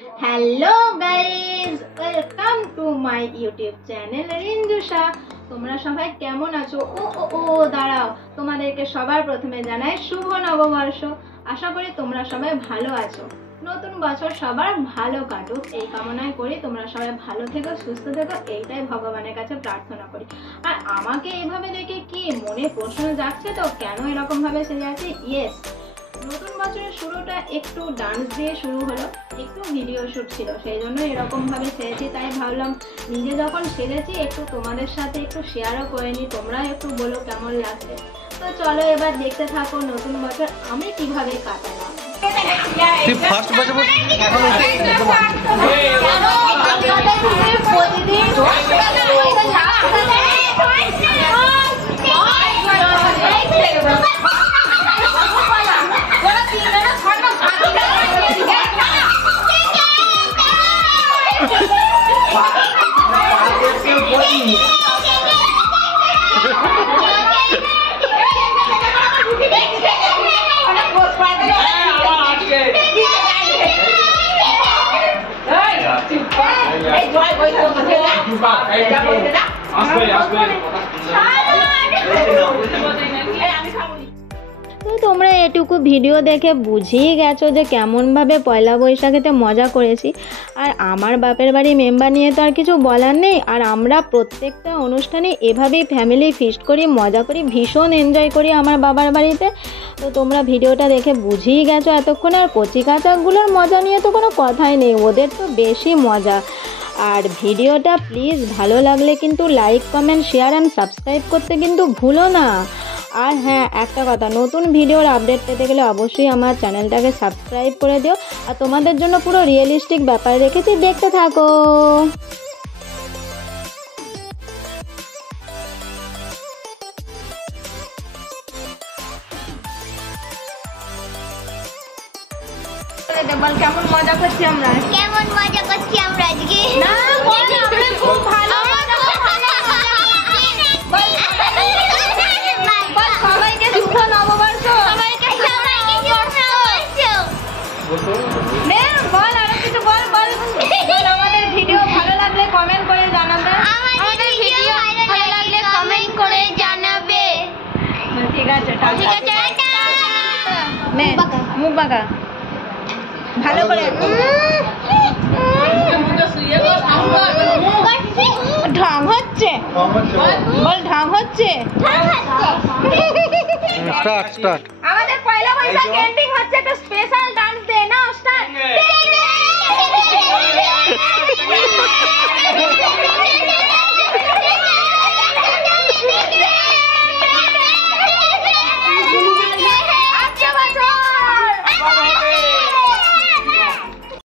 Hello guys, welcome to my YouTube channel Rinjusha. তোমরা সবাই কেমন আছো? ও দাঁড়াও, তোমাদেরকে সবার প্রথমে জানাই শুভ নববর্ষ। আশা করি তোমরা সবাই ভালো আছো। নতুন বছর সবার ভালো কাটুক এই কামনায় করি। তোমরা সবাই ভালো থেকো, সুস্থ থেকো, এইটাই ভগবানের কাছে প্রার্থনা করি। আর আমাকে এভাবে দেখে কি মনে প্রশ্ন জাগছে তো, কেন এরকম ভাবে সেজে আছে? ইয়েস, নতুন বছরের শুরুটা একটু ডান্স দিয়ে শুরু হলো, একটু ভিডিও শুট ছিল, সেই জন্য এরকম ভাবে সেরেছি। তাই ভাবলাম নিজে যখন সেরেছি একটু তোমাদের সাথে একটু শেয়ারও করে নিই, তোমরা একটু বলো কেমন লাগছে। তো চলো এবার দেখতে থাকো নতুন বছর আমি কিভাবে কাটালাম। তো তোমরা এটুকু ভিডিও দেখে বুঝেই গেছো যে কেমনভাবে পয়লা বৈশাখেতে মজা করেছি। আর আমার বাপের বাড়ি মেম্বার নিয়ে তো আর কিছু বলার নেই। আর আমরা প্রত্যেকটা অনুষ্ঠানে এভাবেই ফ্যামিলি ফিস্ট করি, মজা করি, ভীষণ এনজয় করি আমার বাবার বাড়িতে। তো তোমরা ভিডিওটা দেখে বুঝেই গেছো এতক্ষণে। আর কচি কাচাগুলোর মজা নিয়ে তো কোনো কথাই নেই, ওদের তো বেশি মজা। আর ভিডিওটা প্লিজ ভালো লাগলে কিন্তু like, comment, share and subscribe করতে কিন্তু ভুলো না। আর হ্যাঁ, একটা কথা, নতুন ভিডিওর আপডেট পেতে গেলে অবশ্যই আমার চ্যানেলটাকে সাবস্ক্রাইব করে দিও। আর তোমাদের জন্য পুরো রিয়েলিস্টিক ব্যাপার রেখেছি, দেখতে থাকো। বল কেমন মজা করছি আমরা, আজকে না বল আমরা খুব ভালো বল সবাইকে শুভ নববর্ষ। নে বল আরো কিছু বল বল আমাদের ভিডিও ভালো লাগলে কমেন্ট করে জানাবে। আমাদের ভিডিও ভালো লাগলে কমেন্ট করে জানাবে। ঠিক আছে, ঠিক আছে, টাটা। নে মুখ বাঁকা ভালো করে। ঢং হচ্ছে, বল ঢং হচ্ছে। স্টার্ট আমাদের পয়লা বৈশাখ এন্ডিং হচ্ছে, একটা স্পেশাল ডান্স দে না। স্টার্ট।